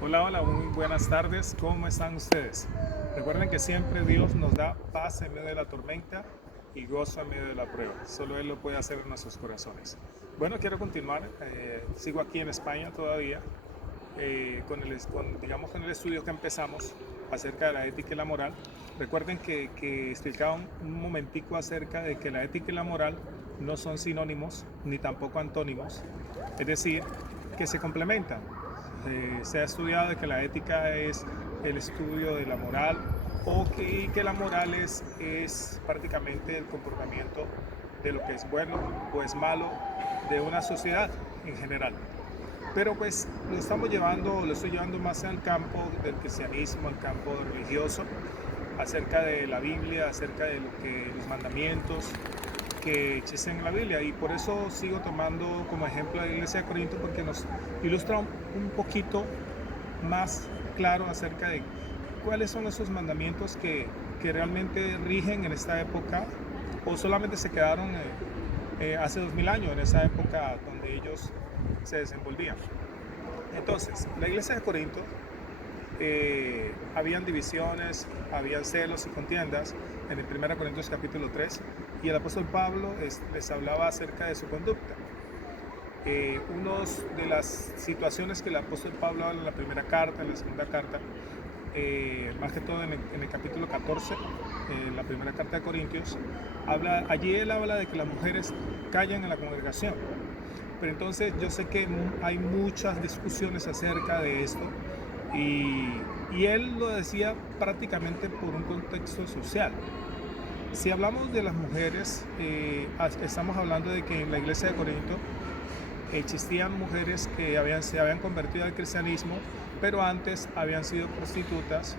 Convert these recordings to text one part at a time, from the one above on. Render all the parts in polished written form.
Hola, hola, muy buenas tardes. ¿Cómo están ustedes? Recuerden que siempre Dios nos da paz en medio de la tormenta y gozo en medio de la prueba. Solo Él lo puede hacer en nuestros corazones. Bueno, quiero continuar. Sigo aquí en España todavía digamos, con el estudio que empezamos acerca de la ética y la moral. Recuerden que explicaba un momentico acerca de que la ética y la moral no son sinónimos ni tampoco antónimos. Es decir, que se complementan. Se ha estudiado de que la ética es el estudio de la moral y que la moral es prácticamente el comportamiento de lo que es bueno o es malo de una sociedad en general. Pero pues lo estoy llevando más al campo del cristianismo, al campo religioso, acerca de la Biblia, acerca de los mandamientos que existen en la Biblia. Y por eso sigo tomando como ejemplo a la iglesia de Corinto, porque nos ilustra un poquito más claro acerca de cuáles son esos mandamientos que realmente rigen en esta época o solamente se quedaron hace 2000 años, en esa época donde ellos se desenvolvían. Entonces, la iglesia de Corinto, habían divisiones, habían celos y contiendas en el 1 Corintios capítulo 3, y el apóstol Pablo les hablaba acerca de su conducta. Una de las situaciones que el apóstol Pablo habla en la primera carta, en la segunda carta, más que todo en el capítulo 14, la primera carta de Corintios, allí él habla de que las mujeres callan en la congregación. Pero entonces yo sé que hay muchas discusiones acerca de esto y él lo decía prácticamente por un contexto social. Si hablamos de las mujeres, estamos hablando de que en la iglesia de Corinto existían mujeres que se habían convertido al cristianismo, pero antes habían sido prostitutas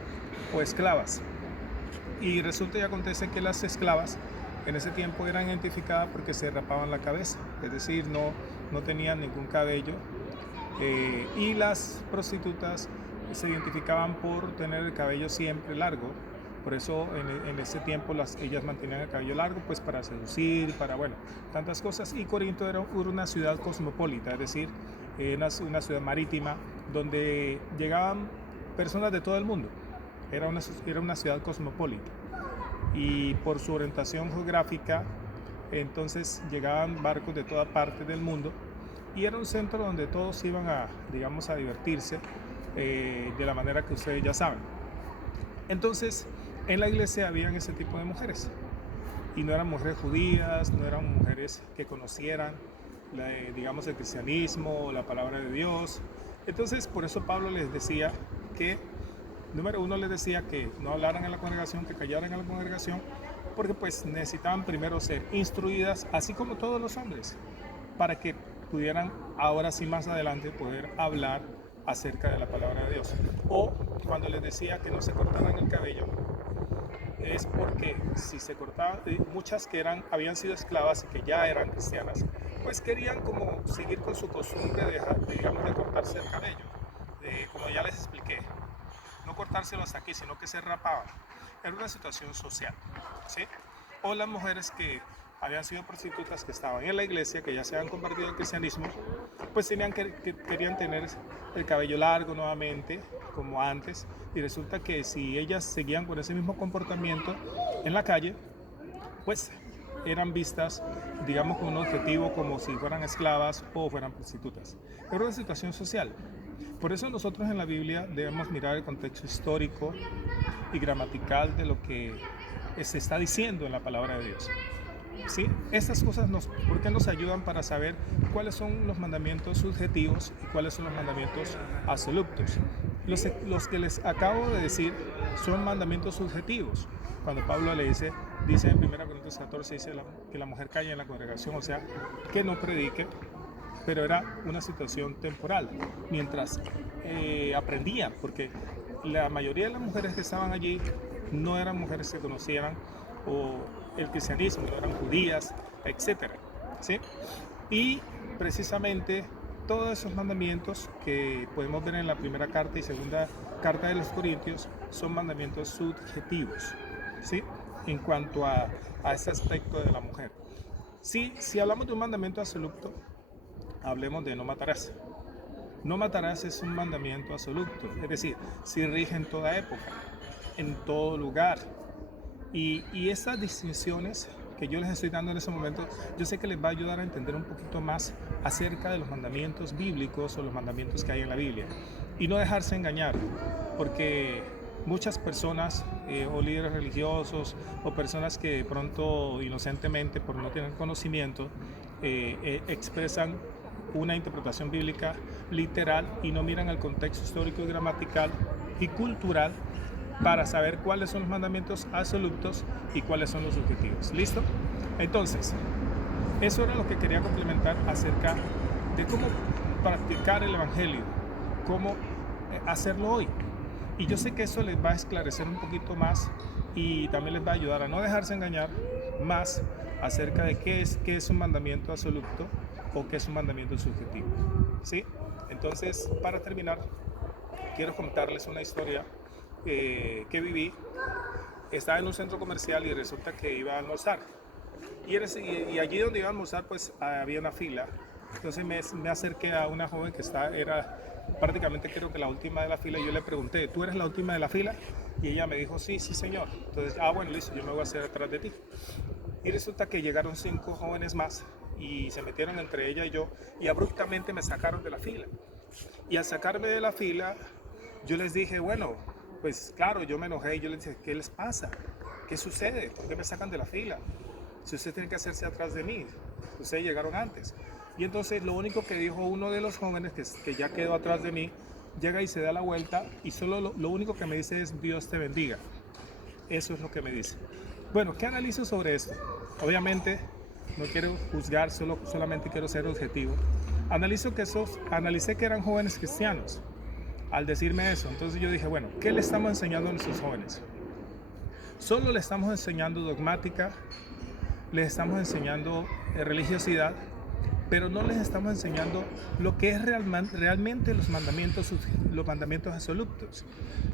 o esclavas. Y resulta y acontece que las esclavas en ese tiempo eran identificadas porque se rapaban la cabeza, es decir, no tenían ningún cabello. Y las prostitutas se identificaban por tener el cabello siempre largo. Por eso en ese tiempo ellas mantenían el cabello largo, pues para seducir, para, bueno, tantas cosas. Y Corinto era una ciudad cosmopolita, es decir, una ciudad marítima donde llegaban personas de todo el mundo. Era una ciudad cosmopolita. Y por su orientación geográfica, entonces llegaban barcos de toda parte del mundo y era un centro donde todos iban digamos, a divertirse de la manera que ustedes ya saben. Entonces, en la iglesia habían ese tipo de mujeres. Y no eran mujeres judías, no eran mujeres que conocieran, digamos, el cristianismo, la palabra de Dios. Entonces, por eso Pablo les decía que, número uno, les decía que no hablaran en la congregación, que callaran en la congregación, porque pues necesitaban primero ser instruidas, así como todos los hombres, para que pudieran ahora sí más adelante poder hablar acerca de la palabra de Dios. O cuando les decía que no se cortaran el cabello, es porque si se cortaban, muchas que habían sido esclavas y que ya eran cristianas, pues querían como seguir con su costumbre digamos, de cortarse el cabello, como ya les expliqué, no cortárselo hasta aquí, sino que se rapaban. Era una situación social, ¿sí? O las mujeres que habían sido prostitutas, que estaban en la iglesia, que ya se habían convertido al cristianismo, pues querían tener el cabello largo nuevamente, como antes, y resulta que si ellas seguían con ese mismo comportamiento en la calle, pues eran vistas, digamos, con un objetivo como si fueran esclavas o fueran prostitutas. Era una situación social. Por eso nosotros en la Biblia debemos mirar el contexto histórico y gramatical de lo que se está diciendo en la palabra de Dios. ¿Sí? Estas cosas ¿por qué nos ayudan para saber cuáles son los mandamientos subjetivos y cuáles son los mandamientos absolutos? Los que les acabo de decir son mandamientos subjetivos. Cuando Pablo dice en 1 Corintios 14, dice que la mujer calla en la congregación, o sea, que no predique, pero era una situación temporal, mientras aprendían, porque la mayoría de las mujeres que estaban allí no eran mujeres que conocieran o el cristianismo, no eran judías, etcétera, ¿sí? Y precisamente todos esos mandamientos que podemos ver en la primera carta y segunda carta de los Corintios son mandamientos subjetivos, ¿sí? En cuanto a ese aspecto de la mujer. Sí, si hablamos de un mandamiento absoluto, hablemos de no matarás. No matarás es un mandamiento absoluto, es decir, si rige en toda época, en todo lugar. Y esas distinciones que yo les estoy dando en ese momento, yo sé que les va a ayudar a entender un poquito más acerca de los mandamientos bíblicos o los mandamientos que hay en la Biblia. Y no dejarse engañar, porque muchas personas o líderes religiosos o personas que de pronto inocentemente por no tener conocimiento expresan una interpretación bíblica literal y no miran el contexto histórico y gramatical y cultural para saber cuáles son los mandamientos absolutos y cuáles son los subjetivos. ¿Listo? Entonces, eso era lo que quería complementar acerca de cómo practicar el Evangelio, cómo hacerlo hoy. Y yo sé que eso les va a esclarecer un poquito más y también les va a ayudar a no dejarse engañar más acerca de qué es un mandamiento absoluto o qué es un mandamiento subjetivo. ¿Sí? Entonces, para terminar, quiero contarles una historia que viví. Estaba en un centro comercial y resulta que iba a almorzar. Y allí donde iba a almorzar, pues había una fila. Entonces me acerqué a una joven que era prácticamente creo que la última de la fila. Y yo le pregunté, ¿tú eres la última de la fila? Y ella me dijo, sí, sí, señor. Entonces, bueno, listo, yo me voy a hacer atrás de ti. Y resulta que llegaron 5 jóvenes más y se metieron entre ella y yo y abruptamente me sacaron de la fila. Y al sacarme de la fila, yo les dije, bueno, pues claro, yo me enojé y yo les dije, ¿qué les pasa? ¿Qué sucede? ¿Por qué me sacan de la fila? Si ustedes tienen que hacerse atrás de mí, ustedes llegaron antes. Y entonces lo único que dijo uno de los jóvenes que ya quedó atrás de mí, llega y se da la vuelta y solo lo único que me dice es Dios te bendiga. Eso es lo que me dice. Bueno, ¿qué analizo sobre esto? Obviamente no quiero juzgar, solamente quiero ser objetivo. Analicé que eran jóvenes cristianos al decirme eso. Entonces yo dije, bueno, ¿qué le estamos enseñando a nuestros jóvenes? Solo le estamos enseñando dogmática, les estamos enseñando religiosidad, pero no les estamos enseñando lo que es realmente los mandamientos absolutos,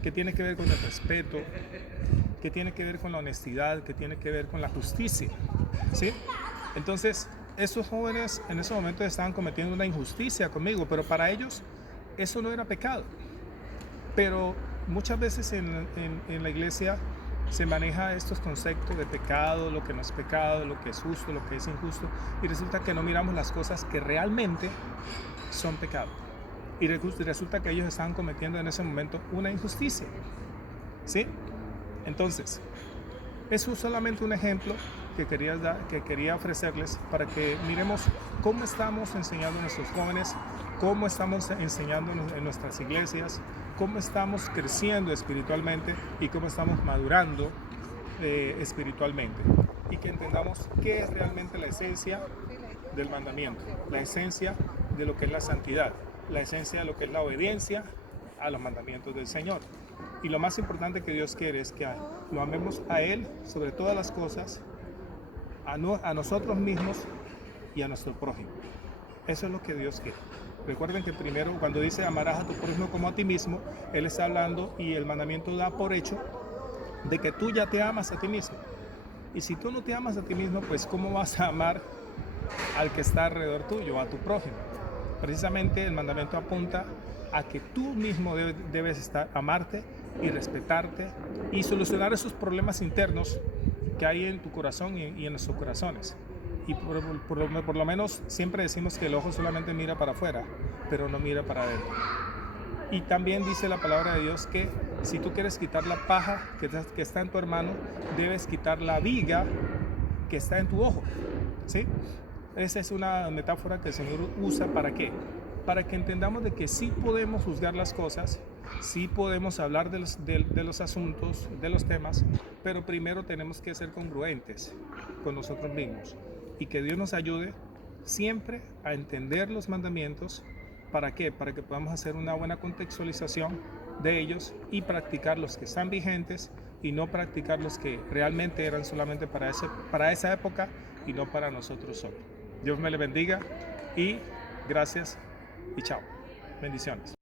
que tiene que ver con el respeto, que tiene que ver con la honestidad, que tiene que ver con la justicia, ¿sí? Entonces, esos jóvenes en ese momento estaban cometiendo una injusticia conmigo, pero para ellos eso no era pecado. Pero muchas veces en la iglesia se maneja estos conceptos de pecado, lo que no es pecado, lo que es justo, lo que es injusto, y resulta que no miramos las cosas que realmente son pecado. Y resulta que ellos estaban cometiendo en ese momento una injusticia, ¿sí? Entonces, eso es solamente un ejemplo que quería ofrecerles para que miremos cómo estamos enseñando a nuestros jóvenes, cómo estamos enseñando en nuestras iglesias, cómo estamos creciendo espiritualmente y cómo estamos madurando espiritualmente. Y que entendamos qué es realmente la esencia del mandamiento, la esencia de lo que es la santidad, la esencia de lo que es la obediencia a los mandamientos del Señor. Y lo más importante que Dios quiere es que lo amemos a Él sobre todas las cosas, a nosotros mismos y a nuestro prójimo. Eso es lo que Dios quiere. Recuerden que primero, cuando dice amarás a tu prójimo como a ti mismo, Él está hablando y el mandamiento da por hecho de que tú ya te amas a ti mismo. Y si tú no te amas a ti mismo, pues ¿cómo vas a amar al que está alrededor tuyo, a tu prójimo? Precisamente el mandamiento apunta a que tú mismo debes amarte y respetarte y solucionar esos problemas internos que hay en tu corazón y en nuestros corazones. Y por lo menos siempre decimos que el ojo solamente mira para afuera, pero no mira para adentro. Y también dice la palabra de Dios que si tú quieres quitar la paja que está en tu hermano, debes quitar la viga que está en tu ojo, ¿sí? Esa es una metáfora que el Señor usa, ¿para qué? Para que entendamos de que sí podemos juzgar las cosas, sí podemos hablar de los asuntos, de los temas, pero primero tenemos que ser congruentes con nosotros mismos. Y que Dios nos ayude siempre a entender los mandamientos. ¿Para qué? Para que podamos hacer una buena contextualización de ellos y practicar los que están vigentes y no practicar los que realmente eran solamente para esa época y no para nosotros solo. Dios me le bendiga y gracias y chao. Bendiciones.